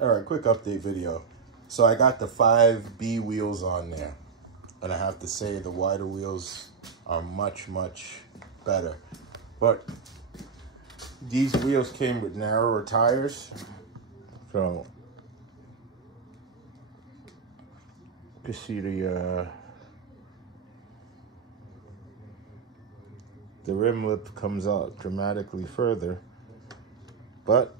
All right, quick update video. So I got the 5B wheels on there, and I have to say the wider wheels are much better. But these wheels came with narrower tires, so you can see the rim lip comes out dramatically further, but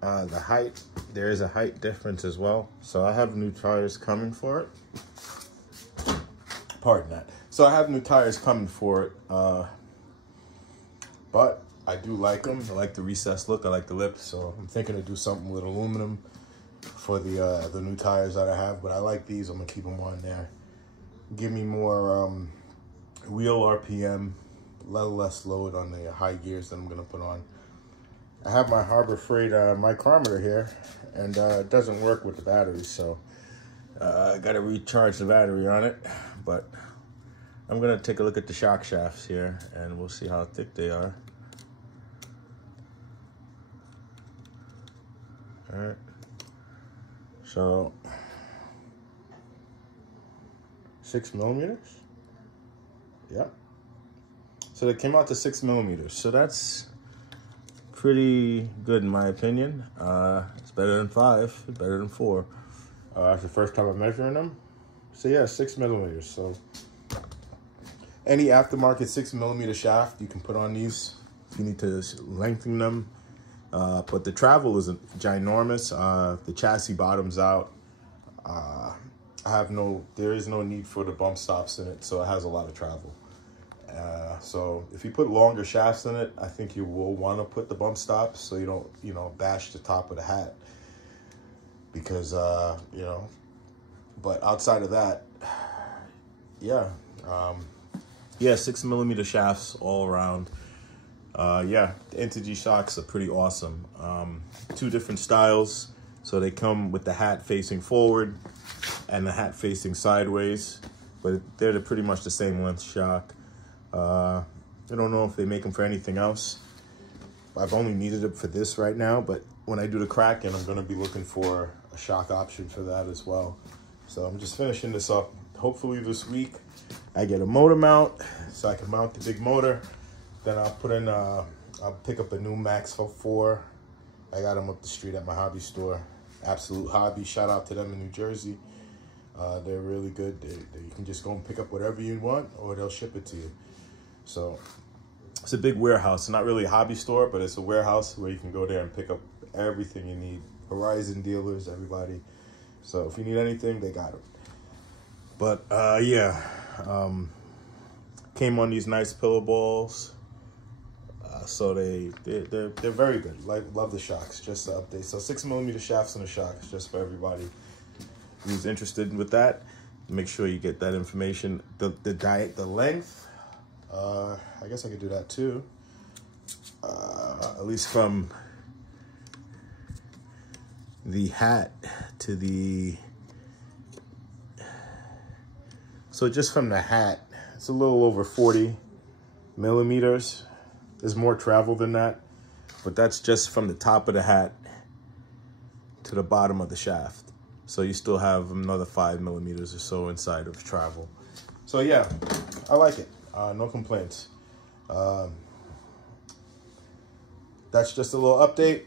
the height, there is a height difference as well. So I have new tires coming for it. Pardon that. So I have new tires coming for it, but I do like them. I like the recessed look. I like the lip. So I'm thinking to do something with aluminum for the new tires that I have. But I like these. I'm gonna keep them on there. Give me more wheel RPM, a little less load on the high gears that I'm gonna put on. I have my Harbor Freight micrometer here, and it doesn't work with the battery, so I gotta recharge the battery on it. But I'm gonna take a look at the shock shafts here, and we'll see how thick they are. All right, so 6 millimeters. Yeah. So they came out to 6 millimeters. So that's pretty good in my opinion. It's better than 5, better than 4. It's the first time I'm measuring them. So yeah, 6 millimeters. So any aftermarket 6 millimeter shaft you can put on these if you need to lengthen them. But the travel isn't ginormous. The chassis bottoms out. There is no need for the bump stops in it, so it has a lot of travel. So if you put longer shafts in it, I think you will want to put the bump stops so you don't, bash the top of the hat. Because, but outside of that, yeah. Yeah, 6 millimeter shafts all around. Yeah, the intergy shocks are pretty awesome. 2 different styles. So they come with the hat facing forward and the hat facing sideways, but they're pretty much the same length shock. I don't know if they make them for anything else. I've only needed it for this right now, but when I do the Kraken, I'm gonna be looking for a shock option for that as well. So I'm just finishing this up. Hopefully this week I get a motor mount so I can mount the big motor. Then I'll put in, I'll pick up a new Max 4. I got them up the street at my hobby store. Absolute Hobby, shout out to them in New Jersey. They're really good. You can just go and pick up whatever you want, or they'll ship it to you. So it's a big warehouse. It's not really a hobby store, but it's a warehouse where you can go there and pick up everything you need. Horizon dealers, everybody. So if you need anything, they got it. But yeah, came on these nice pillow balls. So they're very good. Love the shocks. Just to update. So 6 millimeter shafts and the shocks, just for everybody who's interested with that. Make sure you get that information. The length. I guess I could do that too. At least from the hat to the, so just from the hat, it's a little over 40 millimeters. There's more travel than that, but that's just from the top of the hat to the bottom of the shaft. So you still have another 5 millimeters or so inside of travel. So yeah, I like it. No complaints. That's just a little update.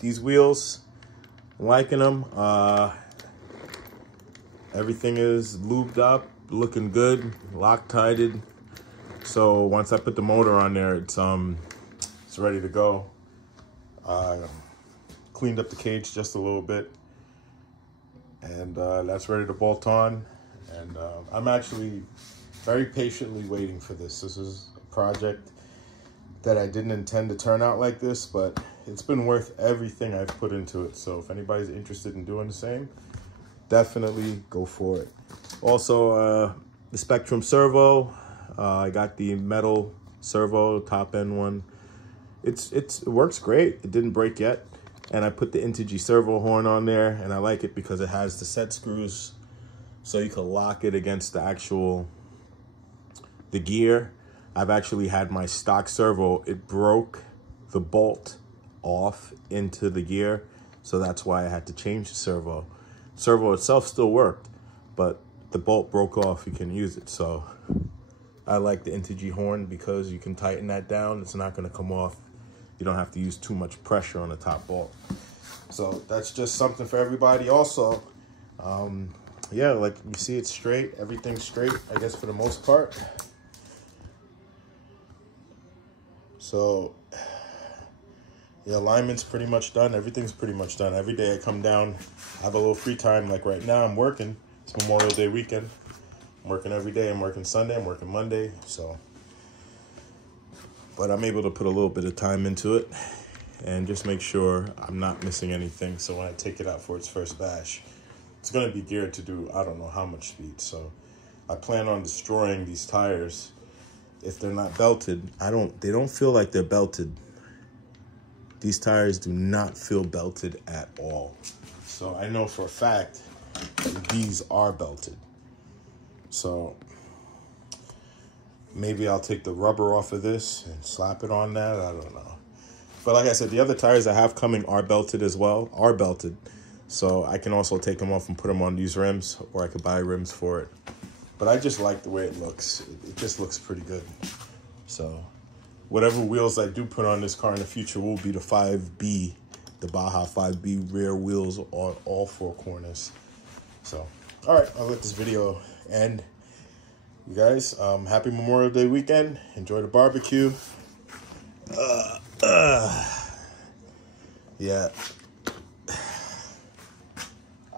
These wheels, I'm liking them. Everything is lubed up, looking good, Loctited. So once I put the motor on there, it's ready to go. Cleaned up the cage just a little bit, and that's ready to bolt on. And I'm actually very patiently waiting for this. This is a project that I didn't intend to turn out like this, but it's been worth everything I've put into it. So if anybody's interested in doing the same, definitely go for it. Also, the Spectrum servo, I got the metal servo, top end one. It works great. It didn't break yet. And I put the intergy servo horn on there, and I like it because it has the set screws, so you can lock it against the gear. I've actually had my stock servo, it broke the bolt off into the gear. So that's why I had to change the servo. Servo itself still worked, but the bolt broke off. You can use it. So I like the intergy horn because you can tighten that down. It's not going to come off. You don't have to use too much pressure on the top bolt. So that's just something for everybody. Also, yeah, like you see, it's straight. Everything's straight, I guess, for the most part. So the alignment's pretty much done. Everything's pretty much done. Every day I come down, I have a little free time. Like right now, I'm working. It's Memorial Day weekend. I'm working every day. I'm working Sunday. I'm working Monday. So, but I'm able to put a little bit of time into it and just make sure I'm not missing anything. So when I take it out for its first bash, it's going to be geared to do I don't know how much speed. So I plan on destroying these tires if they're not belted. They don't feel like they're belted. These tires do not feel belted at all. So I know for a fact that these are belted. So maybe I'll take the rubber off of this and slap it on that. I don't know. But like I said, the other tires I have coming are belted as well, So I can also take them off and put them on these rims, or I could buy rims for it. But I just like the way it looks. It just looks pretty good. So whatever wheels I do put on this car in the future will be the 5B, the Baja 5B rear wheels on all four corners. So, all right, I'll let this video end. You guys, happy Memorial Day weekend. Enjoy the barbecue. Yeah.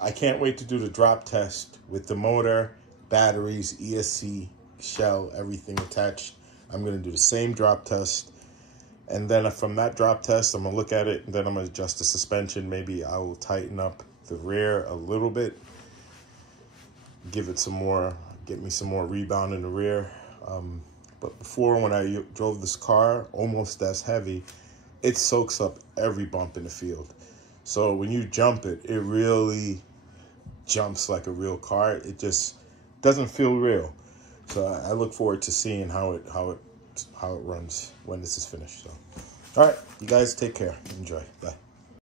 I can't wait to do the drop test with the motor, batteries, ESC, shell, everything attached. I'm going to do the same drop test. And then from that drop test, I'm going to look at it, and then I'm going to adjust the suspension. Maybe I will tighten up the rear a little bit. Give it some more, get me some more rebound in the rear. But before, when I drove this car, almost as heavy, it soaks up every bump in the field. So when you jump it, it really jumps like a real car. It just doesn't feel real. So I look forward to seeing how it runs when this is finished. So, all right, you guys take care. Enjoy. Bye.